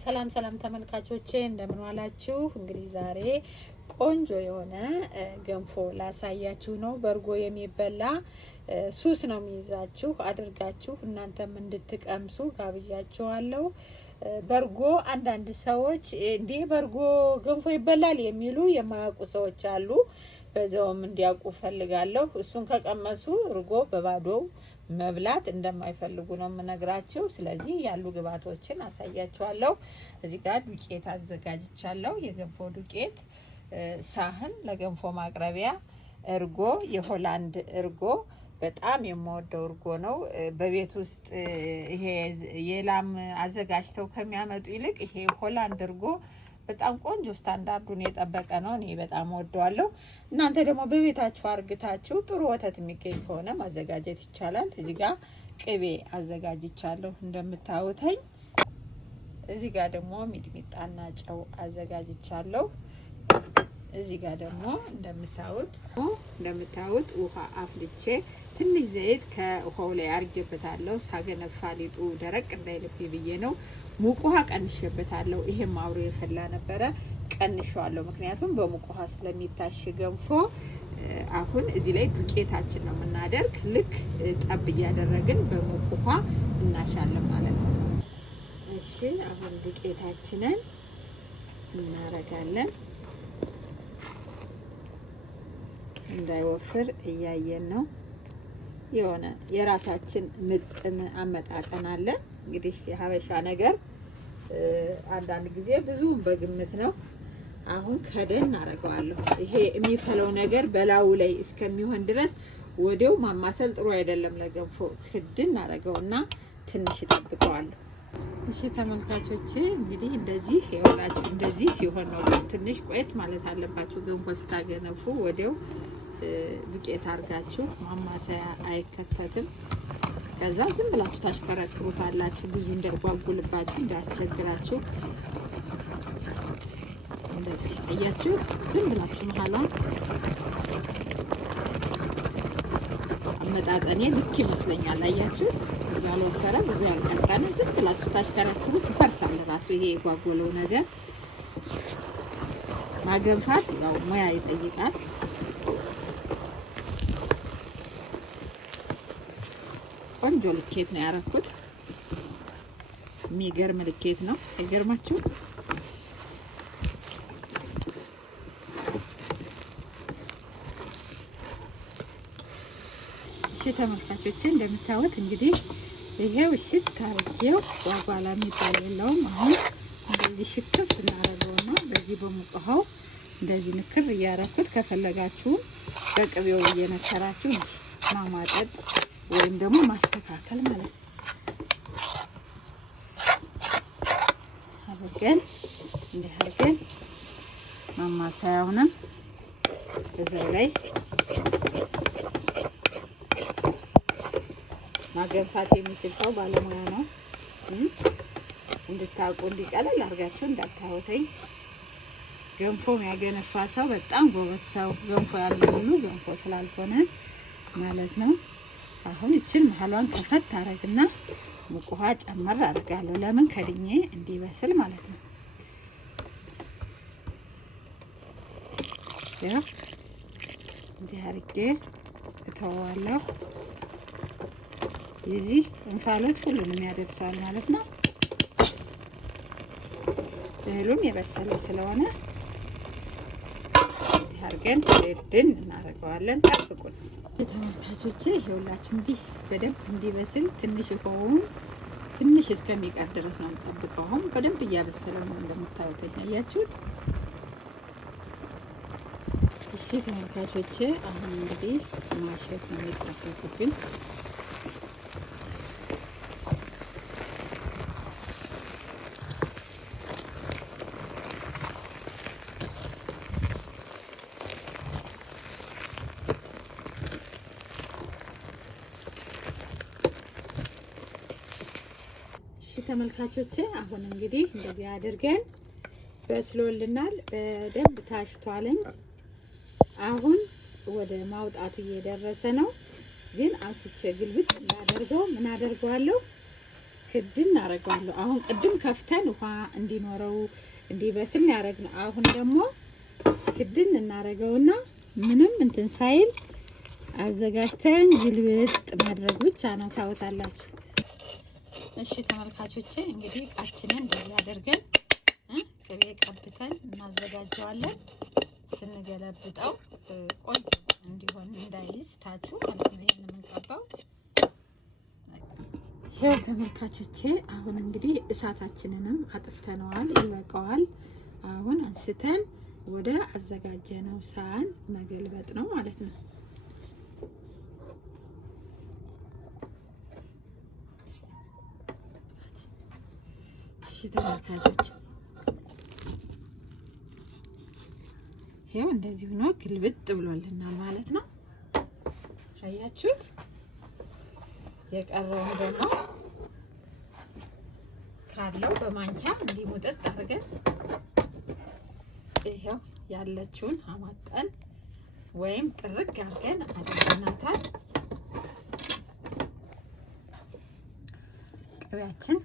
ሰላም ተመልካቾቼ እንደምን ዋላችሁ። እንግዲህ ዛሬ ቆንጆ የሆነ ገንፎ ላሳያችሁ ነው። በርጎ የሚበላ ሱስ ነው የሚይዛችሁ አድርጋችሁ እናንተም እንድትቀምሱ ጋብዣችኋለሁ። በርጎ አንዳንድ ሰዎች እንዴ በርጎ ገንፎ ይበላል የሚሉ የማያውቁ ሰዎች አሉ። በዛውም እንዲያውቁ ፈልጋለሁ። እሱን ከቀመሱ እርጎ በባዶው መብላት እንደማይፈልጉ ነው የምነግራቸው። ስለዚህ ያሉ ግብአቶችን አሳያችኋለሁ። እዚህ ጋር ዱቄት አዘጋጅቻለሁ። የገንፎ ዱቄት፣ ሳህን ለገንፎ ማቅረቢያ፣ እርጎ፣ የሆላንድ እርጎ በጣም የምወደው እርጎ ነው። በቤት ውስጥ ይሄ የላም አዘጋጅተው ከሚያመጡ ይልቅ ይሄ ሆላንድ እርጎ በጣም ቆንጆ ስታንዳርዱን የጠበቀ ነው። እኔ በጣም ወደዋለሁ። እናንተ ደግሞ በቤታችሁ አርግታችሁ ጥሩ ወተት የሚገኝ ከሆነ ማዘጋጀት ይቻላል። እዚህ ጋር ቅቤ አዘጋጅቻለሁ እንደምታዩተኝ። እዚህ ጋር ደግሞ ሚጥሚጣና ጨው አዘጋጅቻለሁ። እዚህ ጋር ደግሞ እንደምታዩት ውሃ አፍልቼ ትንሽ ዘይት ከውሃው ላይ አርጌበታለሁ። ሳገነፋ ሊጡ ደረቅ እንዳይልብኝ ብዬ ነው። ሙቅ ውሃ ቀንሼበታለሁ። ይሄም አብሮ የፈላ ነበረ ቀንሼዋለሁ፣ ምክንያቱም በሙቅ ውሃ ስለሚታሽ ገንፎ። አሁን እዚህ ላይ ዱቄታችን ነው የምናደርግ። ልክ ጠብ እያደረግን በሙቅ ውሃ እናሻለን ማለት ነው። እሺ አሁን ዱቄታችንን እናረጋለን። እንዳይወፍር እያየን ነው። የሆነ የራሳችን ምጥን አመጣጠን አለ። እንግዲህ የሀበሻ ነገር አንዳንድ ጊዜ ብዙም በግምት ነው። አሁን ከደን እናደርገዋለሁ። ይሄ የሚፈለው ነገር በላዩ ላይ እስከሚሆን ድረስ ወዲያው ማማሰል ጥሩ አይደለም ለገንፎ። ክድን እናደርገውና ትንሽ እጠብቀዋለሁ። እሺ ተመልካቾቼ እንግዲህ እንደዚህ የወላችሁ እንደዚህ ሲሆን ነው። ትንሽ ቆየት ማለት አለባችሁ። ገንፎ ስታገነፉ ወዲያው ዱቄት አርጋችሁ ማማሰያ አይከተትም። ከዛ ዝም ብላችሁ ታሽከረክሩታላችሁ። ብዙ እንዳይጓጉልባችሁ እንዳያስቸግራችሁ። እንደዚህ አያችሁ፣ ዝም ብላችሁ መሀሏን አመጣጠኔ ልክ ይመስለኛል። አያችሁ፣ ብዙ አልወፈረ ብዙ ያልቀጠነ። ዝም ብላችሁ ታሽከረክሩት ይፈርሳል ራሱ። ይሄ የጓጎለው ነገር ማገንፋት ያው ሙያ ይጠይቃል። ቆንጆ ልኬት ነው ያረኩት። የሚገርም ልኬት ነው። አይገርማችሁ? እሺ ተመልካቾቼ እንደምታዩት እንግዲህ ይሄው እሺ ታርጌው ጓጓላ የሚባል የለውም። አሁን እንደዚህ ሽክፍ እናደርገውና በዚህ በሙቀሃው እንደዚህ ንክር እያረኩት ከፈለጋችሁ በቅቤው እየነከራችሁ ማማጠጥ ወይም ደግሞ ማስተካከል ማለት ነው። አድርገን ማማሰያውንም እዛው ላይ ማገንፋት የሚችል ሰው ባለሙያ ነው። እንድታውቁ እንዲቀለል አድርጋችሁ እንዳታወተኝ። ገንፎ የሚያገነፋ ሰው በጣም ጎበዝ ሰው፣ ገንፎ ያለው ሁሉ ገንፎ ስላልሆነ ማለት ነው። አሁን እችን መሀሏን ከፈት አረግና ሙቅ ውሃ ጨመር አድርጋለሁ። ለምን ከድኜ እንዲበስል ማለት ነው። ያው እንዲህ አድርጌ እተወዋለሁ። የዚህ እንፋሎት ሁሉንም ያደርሳል ማለት ነው። እህሉም የበሰለ ስለሆነ እዚህ አድርገን ድን እናደርገዋለን። ጠብቁን ተመልካቾቼ። ይኸውላችሁ እንዲህ በደንብ እንዲበስል ትንሽ ውሃውን ትንሽ እስከሚቀር ድረስ ነው የምጠብቀው። አሁን በደንብ እያበሰለው ነው እንደምታዩት ያያችሁት። እሺ ተመልካቾቼ አሁን እንግዲህ ማሸት ነው የሚጠበቅብን። ተመልካቾቼ አሁን እንግዲህ እንደዚህ አድርገን በስሎልናል። በደንብ ታሽቷልኝ። አሁን ወደ ማውጣቱ እየደረሰ ነው። ግን አስቼ ግልብጥ እንዳደርገው ምን አደርገዋለሁ? ክድን አደርገዋለሁ። አሁን ቅድም ከፍተን ውሃ እንዲኖረው እንዲበስል ያደርግነው። አሁን ደግሞ ክድን እናደርገውና ምንም እንትን ሳይል አዘጋጅተን ግልብጥ ማድረግ ብቻ ነው። ታውታላችሁ። እሺ ተመልካቾቼ እንግዲህ እቃችንን እንደዚህ አድርገን ቅቤ ቀብተን እናዘጋጀዋለን። ስንገለብጠው ቆንጆ እንዲሆን እንዳይዝ ታቹ ማለት ነው። ይሄን የምንቀባው ያው ተመልካቾቼ አሁን እንግዲህ እሳታችንንም አጥፍተነዋል፣ ይበቃዋል። አሁን አንስተን ወደ አዘጋጀነው ሳህን መገልበጥ ነው ማለት ነው። እሺ ተመልካቾች ይሄው እንደዚህ ሆኖ ግልብጥ ብሎልናል ማለት ነው። አያችሁት? የቀረውን ደግሞ ካለው በማንኪያ እንዲሙጥጥ አድርገን ይሄው ያለችውን አማጠን ወይም ጥርግ አድርገን አድርገናታል። ቅቤያችን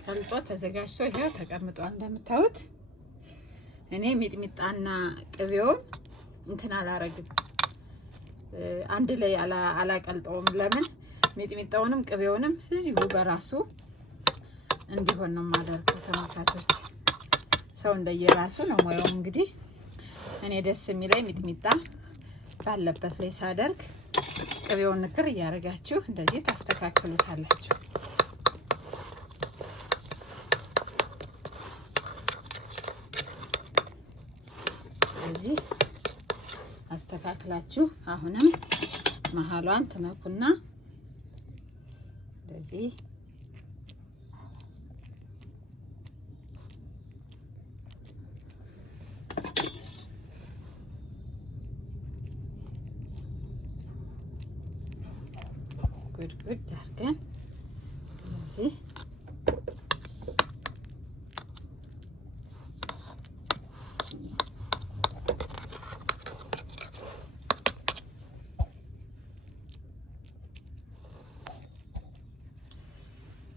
ቀልጦ ተዘጋጅቶ ይሄው ተቀምጧል እንደምታዩት። እኔ ሚጥሚጣና ቅቤውን እንትን አላረግም፣ አንድ ላይ አላቀልጠውም። ለምን ሚጥሚጣውንም ቅቤውንም እዚሁ በራሱ እንዲሆን ነው የማደርገው። ተመልካቾች ሰው እንደየራሱ ነው ሙያው። እንግዲህ እኔ ደስ የሚለኝ ሚጥሚጣ ባለበት ላይ ሳደርግ ቅቤውን ንክር እያደረጋችሁ እንደዚህ ታስተካክሉታላችሁ። እዚህ አስተካክላችሁ አሁንም መሀሏን ትነኩና እንደዚህ ጉድ አድርገን እንደዚህ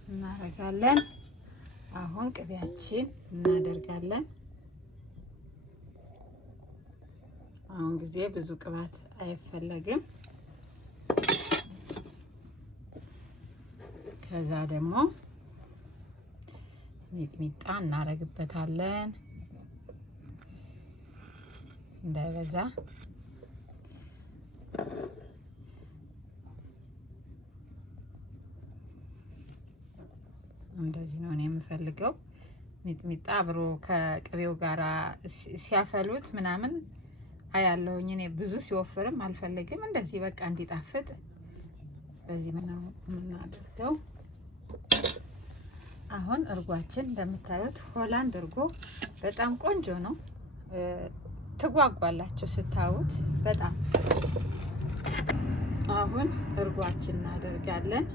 እናደርጋለን። አሁን ቅቤያችን እናደርጋለን። አሁን ጊዜ ብዙ ቅባት አይፈለግም። ከዛ ደግሞ ሚጥሚጣ እናደርግበታለን እንዳይበዛ። እንደዚህ ነው እኔ የምፈልገው። ሚጥሚጣ አብሮ ከቅቤው ጋራ ሲያፈሉት ምናምን አያለሁኝ። እኔ ብዙ ሲወፍርም አልፈልግም። እንደዚህ በቃ እንዲጣፍጥ በዚህ ነው የምናደርገው። አሁን እርጓችን እንደምታዩት ሆላንድ እርጎ በጣም ቆንጆ ነው። ትጓጓላችሁ ስታዩት በጣም። አሁን እርጓችን እናደርጋለን።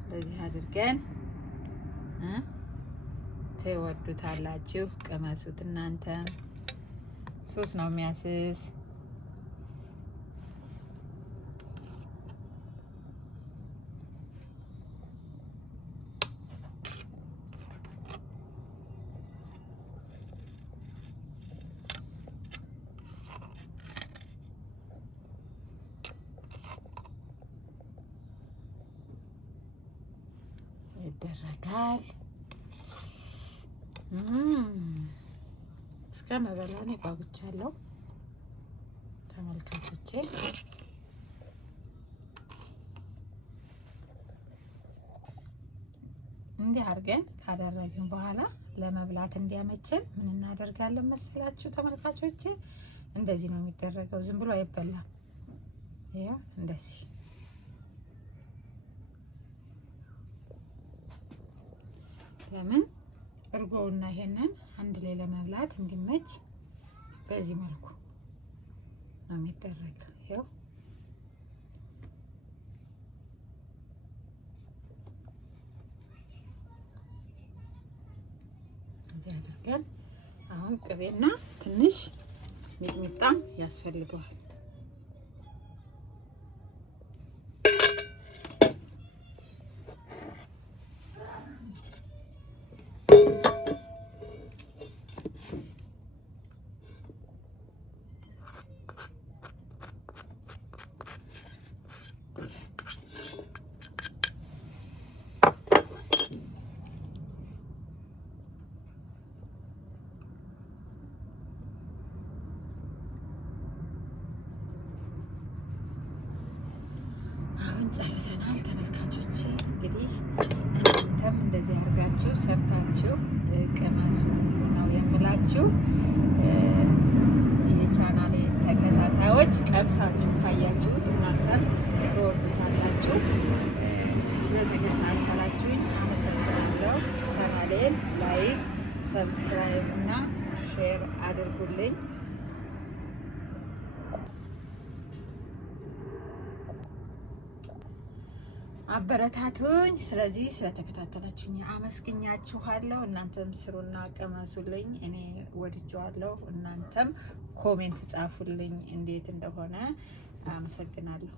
እንደዚህ አድርገን ትወዱታላችሁ። ቅመሱት እናንተ። ሶስ ነው የሚያስዝ። ይደረጋል። እስከ መበላን ጓጉቻለሁ ተመልካቾቼ። እንዲህ አድርገን ካደረግን በኋላ ለመብላት እንዲያመችን ምን እናደርጋለን መሰላችሁ ተመልካቾቼ? እንደዚህ ነው የሚደረገው። ዝም ብሎ አይበላም። ያው እንደዚህ ለምን እርጎውና ይሄንን አንድ ላይ ለመብላት እንዲመች በዚህ መልኩ ነው የሚደረገው። ያው ያደርጋል። አሁን ቅቤና ትንሽ ሚጥሚጣም ያስፈልገዋል። አሁን ጨርሰናል ተመልካቾቼ። እንግዲህ እናንተም እንደዚህ አድርጋችሁ ሰርታችሁ ቅመሱ ነው የምላችሁ። የቻናሌ ተከታታዮች ቀምሳችሁ ካያችሁት እናንተም ትወዱታላችሁ። ስለተከታተላችሁኝ አመሰግናለሁ። ቻናሌን ላይክ፣ ሰብስክራይብ እና ሼር አድርጉልኝ። አበረታቱኝ። ስለዚህ ስለተከታተላችሁኝ አመስግኛችኋለሁ። እናንተም ስሩና ቀመሱልኝ። እኔ ወድጀዋለሁ። እናንተም ኮሜንት ጻፉልኝ እንዴት እንደሆነ። አመሰግናለሁ።